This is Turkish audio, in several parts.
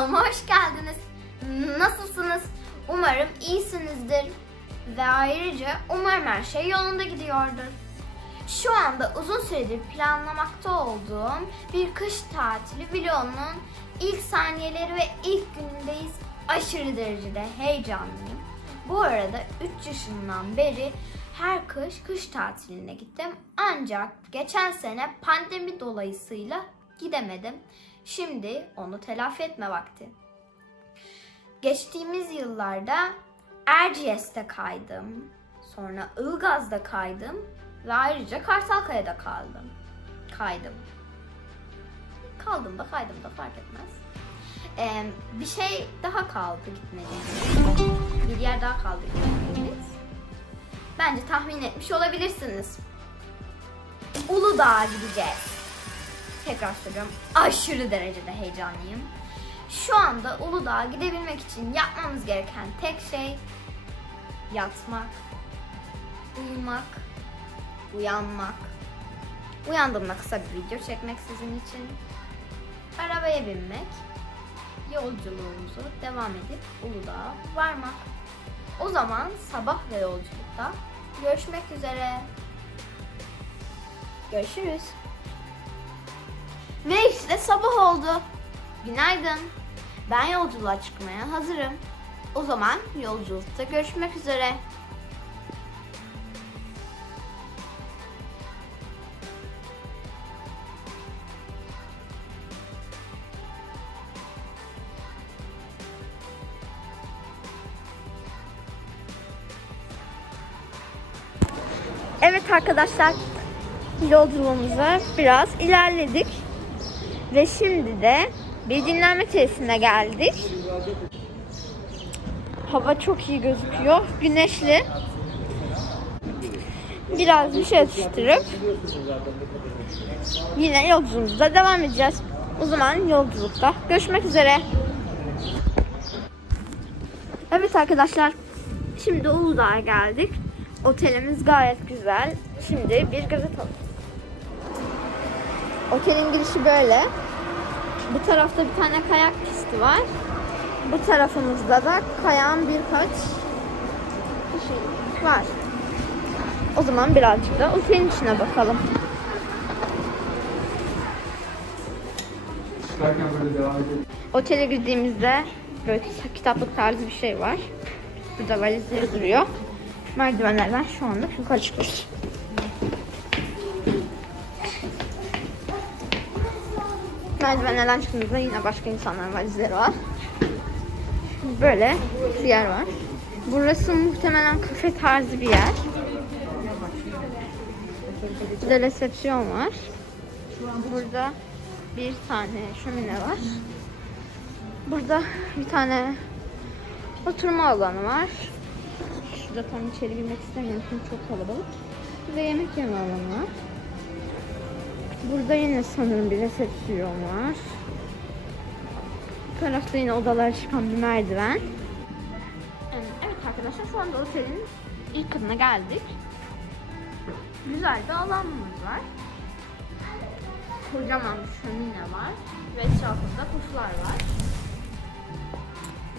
Kanalıma hoş geldiniz. Nasılsınız? Umarım iyisinizdir. Ve ayrıca umarım her şey yolunda gidiyordur. Şu anda uzun süredir planlamakta olduğum bir kış tatili vlogunun ilk saniyeleri ve ilk günündeyiz. Aşırı derecede heyecanlıyım. Bu arada 3 yaşından beri her kış kış tatiline gittim. Ancak geçen sene pandemi dolayısıyla gidemedim. Şimdi onu telafi etme vakti. Geçtiğimiz yıllarda Erciyes'te kaydım. Sonra Ilgaz'da kaydım. Ve ayrıca Kartalkaya'da kaldım. Kaydım. Kaldım da kaydım da fark etmez. Ee, bir şey daha kaldı gitmediğimiz. Bir yer daha kaldı gitmediğimiz. Bence tahmin etmiş olabilirsiniz. Uludağ'a gideceğiz. Tekrar söylüyorum. Aşırı derecede heyecanlıyım. Şu anda Uludağ'a gidebilmek için yapmamız gereken tek şey yatmak, uyumak, uyanmak. Uyandığımda kısa bir video çekmek sizin için. Arabaya binmek, yolculuğumuzu devam edip Uludağ'a varmak. O zaman sabah ve yolculukta görüşmek üzere. Görüşürüz. Ve işte sabah oldu. Günaydın. Ben yolculuğa çıkmaya hazırım. O zaman yolculukta görüşmek üzere. Evet arkadaşlar yolculuğumuza biraz ilerledik. Ve şimdi de bir dinlenme tesisine geldik. Hava çok iyi gözüküyor. Güneşli. Biraz bir şey atıştırıp yine yolculuğumuza devam edeceğiz. O zaman yolculukta görüşmek üzere. Evet arkadaşlar. Şimdi Uludağ'a geldik. Otelimiz gayet güzel. Şimdi bir göz atalım. Otelin girişi böyle. Bu tarafta bir tane kayak pisti var. Bu tarafımızda da kayan birkaç kişi var. O zaman birazcık da otelin içine bakalım. Otele girdiğimizde böyle kitaplık tarzı bir şey var. Burada valizleri duruyor. Merdivenlerden şu anda yukarı çıkıyoruz. Merdivenlerden çıktığımızda yine başka insanların valizleri var. Böyle bir yer var. Burası muhtemelen kafe tarzı bir yer. Burada resepsiyon var. Burada bir tane şömine var. Burada bir tane oturma alanı var. Şurada tam içeri girmek istemiyorum çünkü çok kalabalık. Burada yemek yeme alanı var. Burada yine sanırım bir resepsiyon var. Bu tarafta yine odalara çıkan bir merdiven. Evet arkadaşlar şu anda otelin ilk katına geldik. Güzel bir alanımız var. Kocaman bir şömine var. Ve etrafında kuşlar var.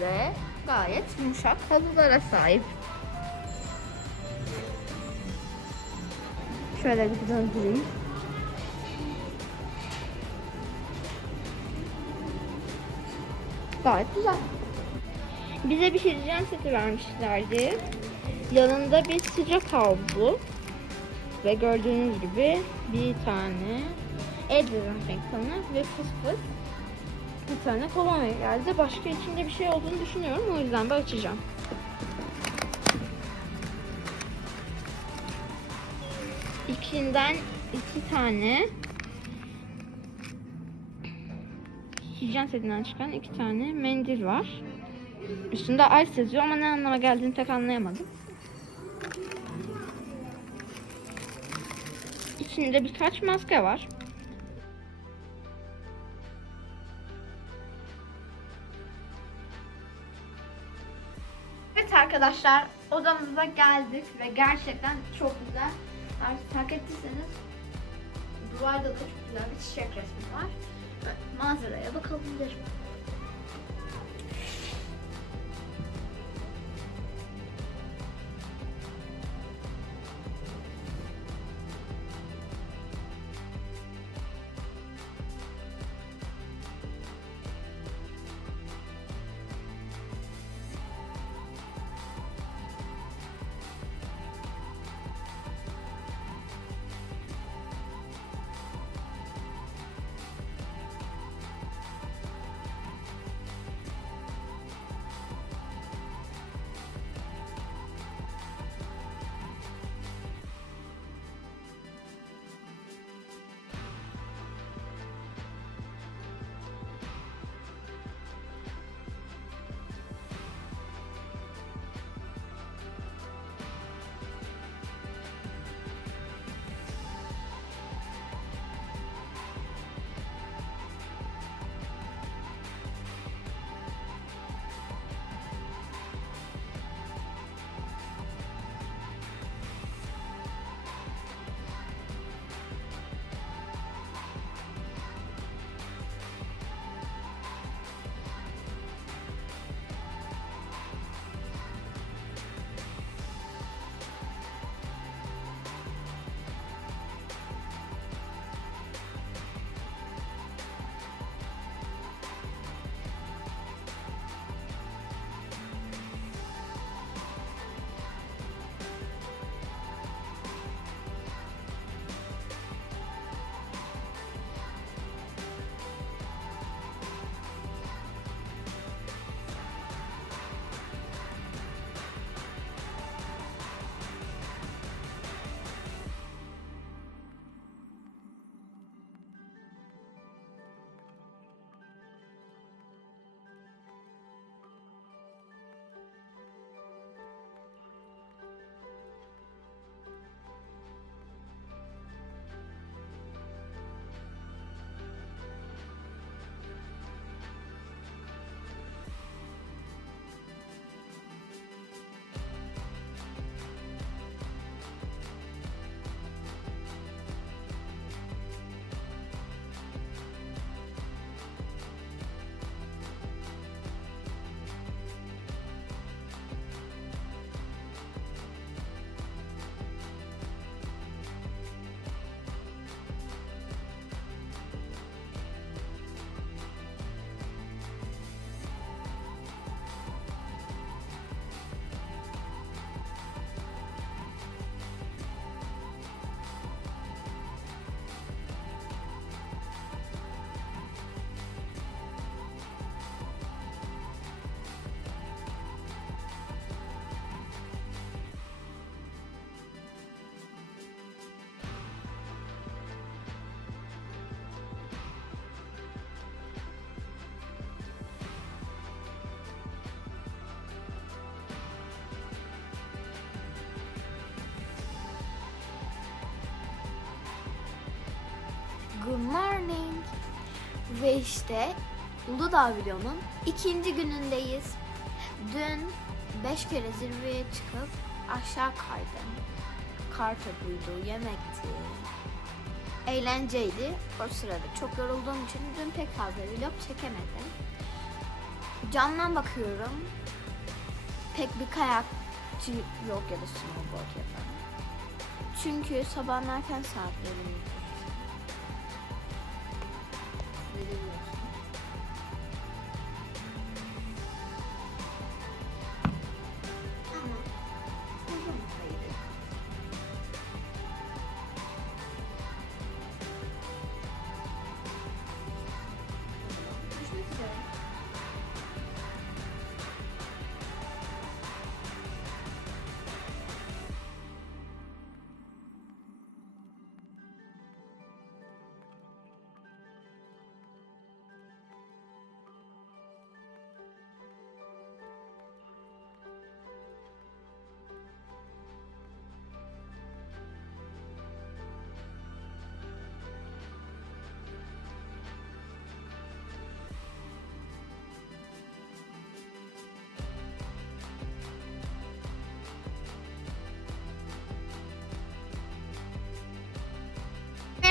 Ve gayet yumuşak halılara sahip. Şöyle bir döndüreyim. Gayet güzel. Bize bir hijyen seti vermişlerdi. Yanında bir sıcak havlu. Ve gördüğünüz gibi bir tane el dezenfektanı ve fıs fıs bir tane kolonya geldi. Başka içinde bir şey olduğunu düşünüyorum. O yüzden de açacağım. İçinden iki tane hijyen setinden çıkan iki tane mendil var. Üstünde ice yazıyor ama ne anlama geldiğini pek anlayamadım. İçinde birkaç maske var. Evet arkadaşlar odamıza geldik ve gerçekten çok güzel. Fark ettiyseniz duvarda da çok güzel bir çiçek resmi var. Manzaraya bakalım Good morning. Ve işte Uludağ videonun ikinci günündeyiz. Dün beş kere zirveye çıkıp aşağı kaydım. Kar topuydu, yemekti. Eğlenceydi. O sırada çok yorulduğum için dün pek fazla vlog çekemedim. Camdan bakıyorum. Pek bir kayakçı yok ya da snowboard yapan. Çünkü sabahın erken saatlerinde.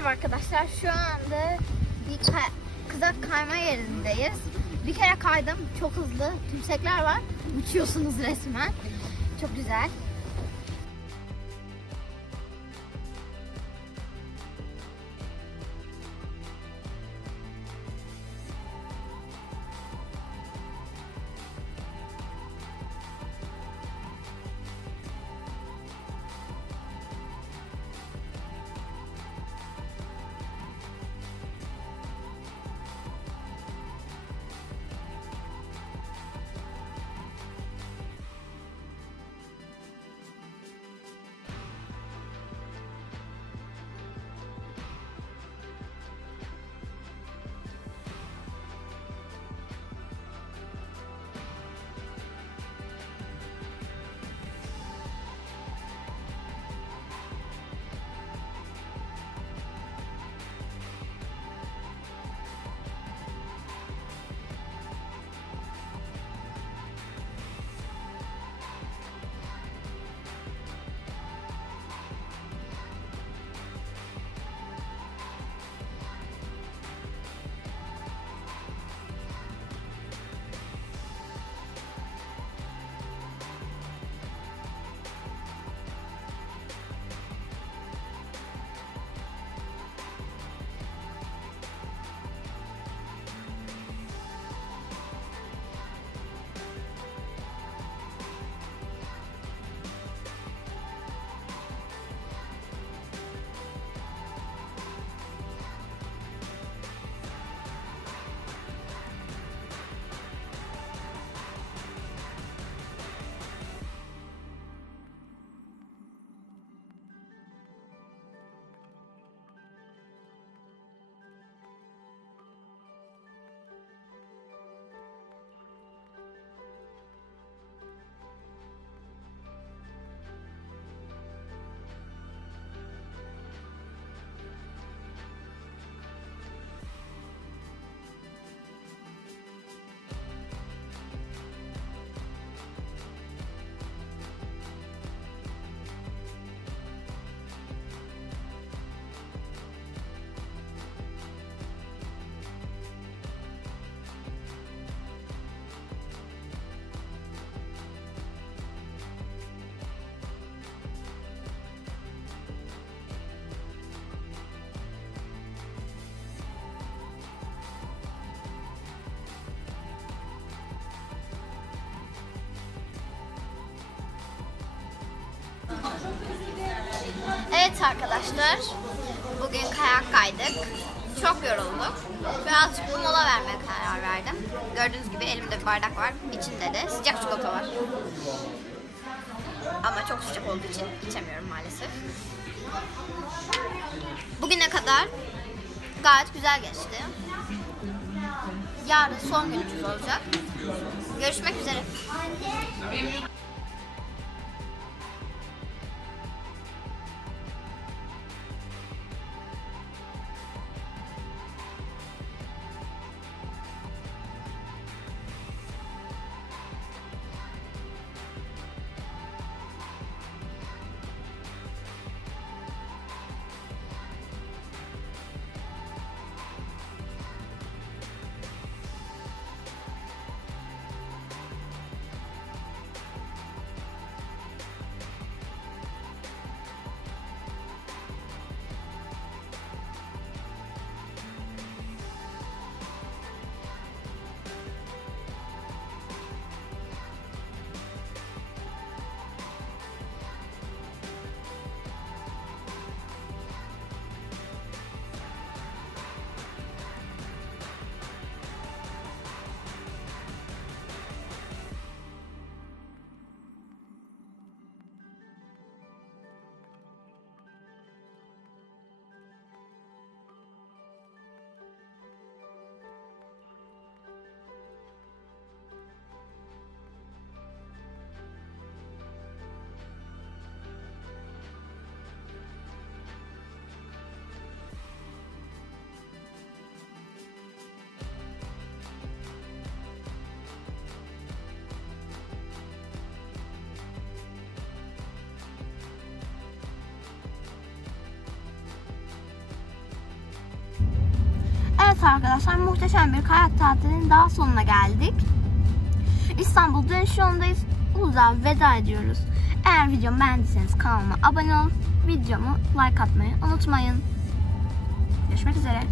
Merhaba arkadaşlar. Şu anda bir kay- kızak kayma yerindeyiz. Bir kere kaydım. Çok hızlı. Tümsekler var. Uçuyorsunuz resmen. Çok güzel. Evet arkadaşlar, bugün kayak kaydık. Çok yorulduk. Birazcık mola vermeye karar verdim. Gördüğünüz gibi elimde bir bardak var. İçinde de sıcak çikolata var. Ama çok sıcak olduğu için içemiyorum maalesef. Bugüne kadar gayet güzel geçti. Yarın son günümüz olacak. Görüşmek üzere. Evet arkadaşlar muhteşem bir kayak tatilinin daha sonuna geldik. İstanbul dönüş yolundayız. Uludağ'a veda ediyoruz. Eğer videomu beğendiyseniz kanalıma abone olun. Videomu like atmayı unutmayın. Görüşmek üzere.